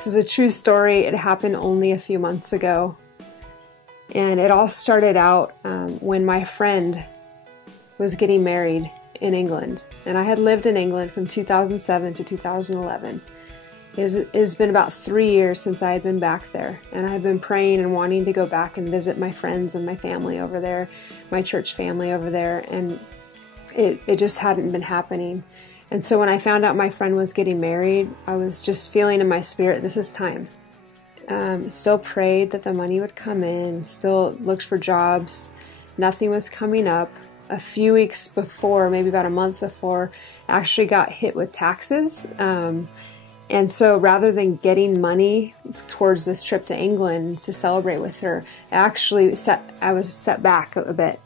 This is a true story. It happened only a few months ago. And it all started out when my friend was getting married in England. And I had lived in England from 2007 to 2011. It's been about 3 years since I had been back there. And I had been praying and wanting to go back and visit my friends and my family over there, my church family over there. And it just hadn't been happening. And so when I found out my friend was getting married, I was just feeling in my spirit, this is time. Still prayed that the money would come in, still looked for jobs. Nothing was coming up. A few weeks before, maybe about a month before, I actually got hit with taxes. And so rather than getting money towards this trip to England to celebrate with her, I was set back a bit.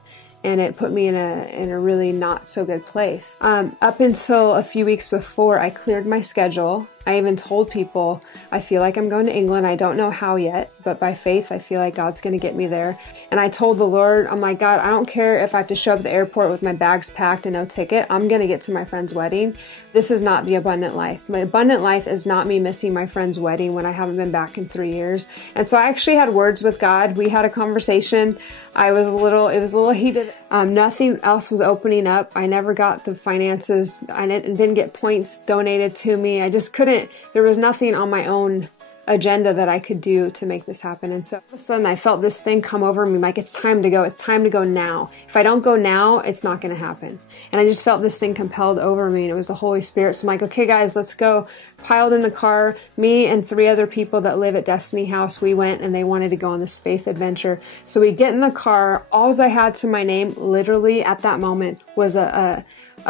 And it put me in a really not so good place. Up until a few weeks before, I cleared my schedule. I even told people, I feel like I'm going to England. I don't know how yet, but by faith, I feel like God's going to get me there. And I told the Lord, I'm like, God, I don't care if I have to show up at the airport with my bags packed and no ticket. I'm going to get to my friend's wedding. This is not the abundant life. My abundant life is not me missing my friend's wedding when I haven't been back in 3 years. And so I actually had words with God. We had a conversation. It was a little heated. Nothing else was opening up. I never got the finances. I didn't get points donated to me. I just couldn't. There was nothing on my own agenda that I could do to make this happen. And so all of a sudden I felt this thing come over me, like, it's time to go. It's time to go now. If I don't go now, it's not going to happen. And I just felt this thing compelled over me, and it was the Holy Spirit. So I'm like, okay, guys, let's go. Piled in the car, me and 3 other people that live at Destiny House, we went, and they wanted to go on this faith adventure. So we get in the car. All I had to my name, literally at that moment, was a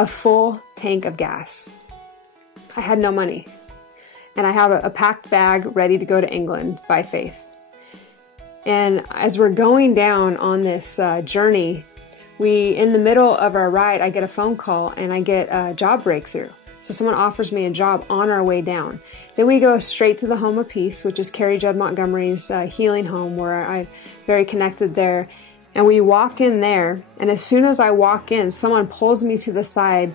full tank of gas. I had no money. And I have a packed bag ready to go to England by faith. And as we're going down on this journey, in the middle of our ride, I get a phone call and I get a job breakthrough. So someone offers me a job on our way down. Then we go straight to the Home of Peace, which is Carrie Judd Montgomery's healing home, where I'm very connected there. And we walk in there, and as soon as I walk in, someone pulls me to the side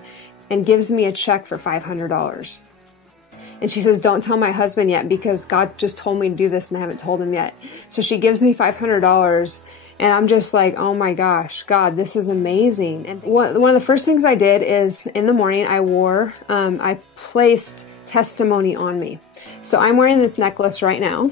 and gives me a check for $500. And she says, don't tell my husband yet, because God just told me to do this and I haven't told him yet. So she gives me $500, and I'm just like, oh my gosh, God, this is amazing. And one of the first things I did is in the morning I placed testimony on me. So I'm wearing this necklace right now.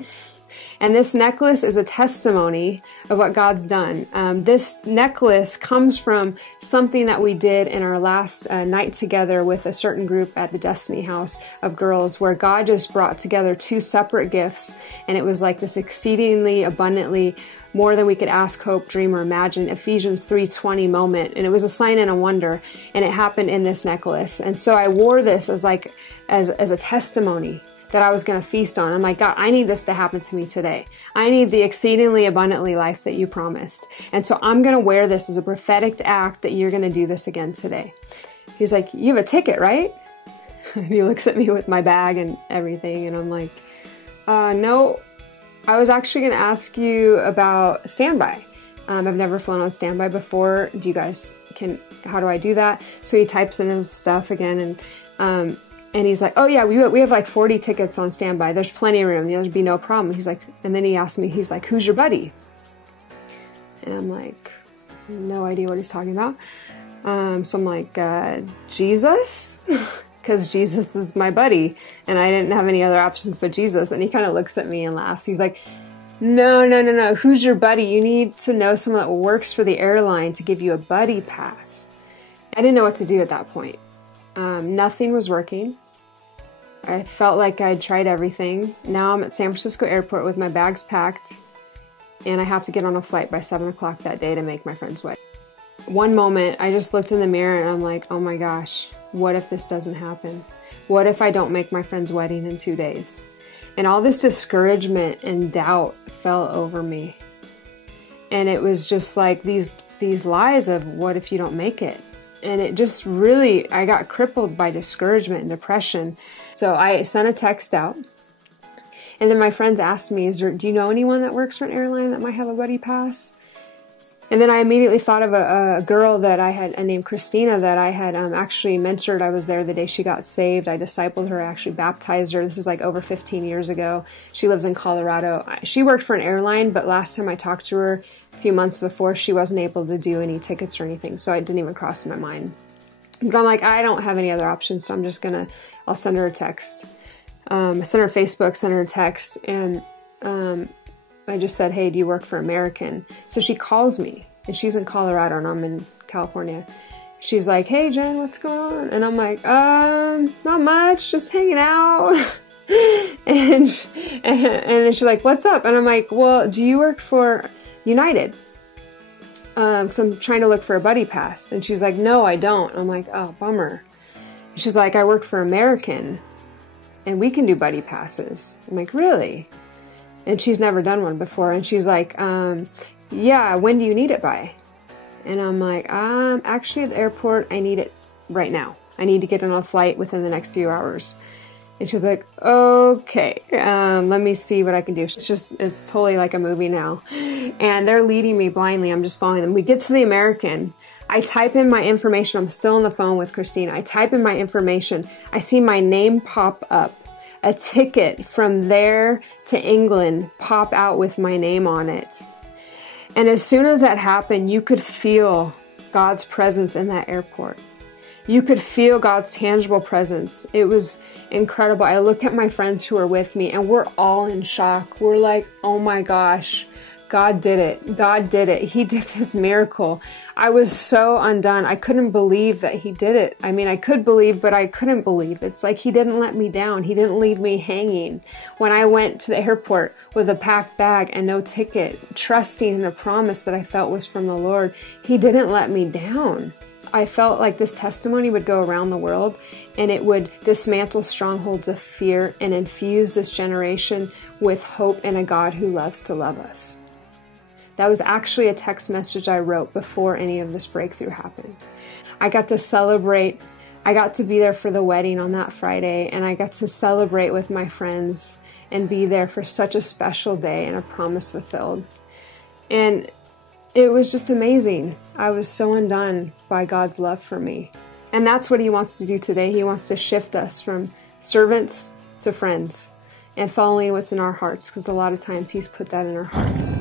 And this necklace is a testimony of what God's done. This necklace comes from something that we did in our last night together with a certain group at the Destiny House of girls, where God just brought together 2 separate gifts. And it was like this exceedingly abundantly more than we could ask, hope, dream, or imagine, Ephesians 3:20 moment. And it was a sign and a wonder. And it happened in this necklace. And so I wore this as a testimony that I was going to feast on. I'm like, God, I need this to happen to me today. I need the exceedingly abundantly life that you promised. And so I'm going to wear this as a prophetic act that you're going to do this again today. He's like, you have a ticket, right? And he looks at me with my bag and everything. And I'm like, no, I was actually going to ask you about standby. I've never flown on standby before. How do I do that? So he types in his stuff again, and he's like, oh yeah, we have like 40 tickets on standby. There's plenty of room. There'll be no problem. He's like, and then he asked me, he's like, who's your buddy? And I'm like, no idea what he's talking about. So I'm like, Jesus? Because Jesus is my buddy. And I didn't have any other options but Jesus. And he kind of looks at me and laughs. He's like, no. Who's your buddy? You need to know someone that works for the airline to give you a buddy pass. I didn't know what to do at that point. Nothing was working. I felt like I'd tried everything. Now I'm at San Francisco airport with my bags packed, and I have to get on a flight by 7 o'clock that day to make my friend's wedding. One moment, I just looked in the mirror and I'm like, oh my gosh, what if this doesn't happen? What if I don't make my friend's wedding in 2 days? And all this discouragement and doubt fell over me. And it was just like these lies of, what if you don't make it? And it just really, I got crippled by discouragement and depression. So I sent a text out. And then my friends asked me, do you know anyone that works for an airline that might have a buddy pass? And then I immediately thought of a girl that I had named Christina that I had actually mentored. I was there the day she got saved. I discipled her, I actually baptized her. This is like over 15 years ago. She lives in Colorado. She worked for an airline, but last time I talked to her a few months before, she wasn't able to do any tickets or anything, so it didn't even cross my mind. But I'm like, I don't have any other options, so I'm just I'll send her a text. Send her Facebook, send her a text, and I just said, hey, do you work for American? So she calls me, and she's in Colorado, and I'm in California. She's like, hey, Jen, what's going on? And I'm like, not much, just hanging out. and then she's like, what's up? And I'm like, well, do you work for United? Because I'm trying to look for a buddy pass. And she's like, no, I don't. I'm like, oh, bummer. And she's like, I work for American, and we can do buddy passes. I'm like, really? And she's never done one before. And she's like, yeah, when do you need it by? And I'm like, actually at the airport, I need it right now. I need to get on a flight within the next few hours. And she's like, okay, let me see what I can do. It's totally like a movie now. And they're leading me blindly. I'm just following them. We get to the American. I type in my information. I'm still on the phone with Christina. I type in my information. I see my name pop up. A ticket from there to England pop out with my name on it. And as soon as that happened, you could feel God's presence in that airport. You could feel God's tangible presence. It was incredible. I look at my friends who are with me, and we're all in shock. We're like, oh my gosh, God did it. God did it. He did this miracle. I was so undone. I couldn't believe that he did it. I mean, I could believe, but I couldn't believe. It's like he didn't let me down. He didn't leave me hanging. When I went to the airport with a packed bag and no ticket, trusting in a promise that I felt was from the Lord, he didn't let me down. I felt like this testimony would go around the world, and it would dismantle strongholds of fear and infuse this generation with hope in a God who loves to love us. That was actually a text message I wrote before any of this breakthrough happened. I got to celebrate. I got to be there for the wedding on that Friday, and I got to celebrate with my friends and be there for such a special day and a promise fulfilled. And it was just amazing. I was so undone by God's love for me. And that's what he wants to do today. He wants to shift us from servants to friends and following what's in our hearts, because a lot of times he's put that in our hearts.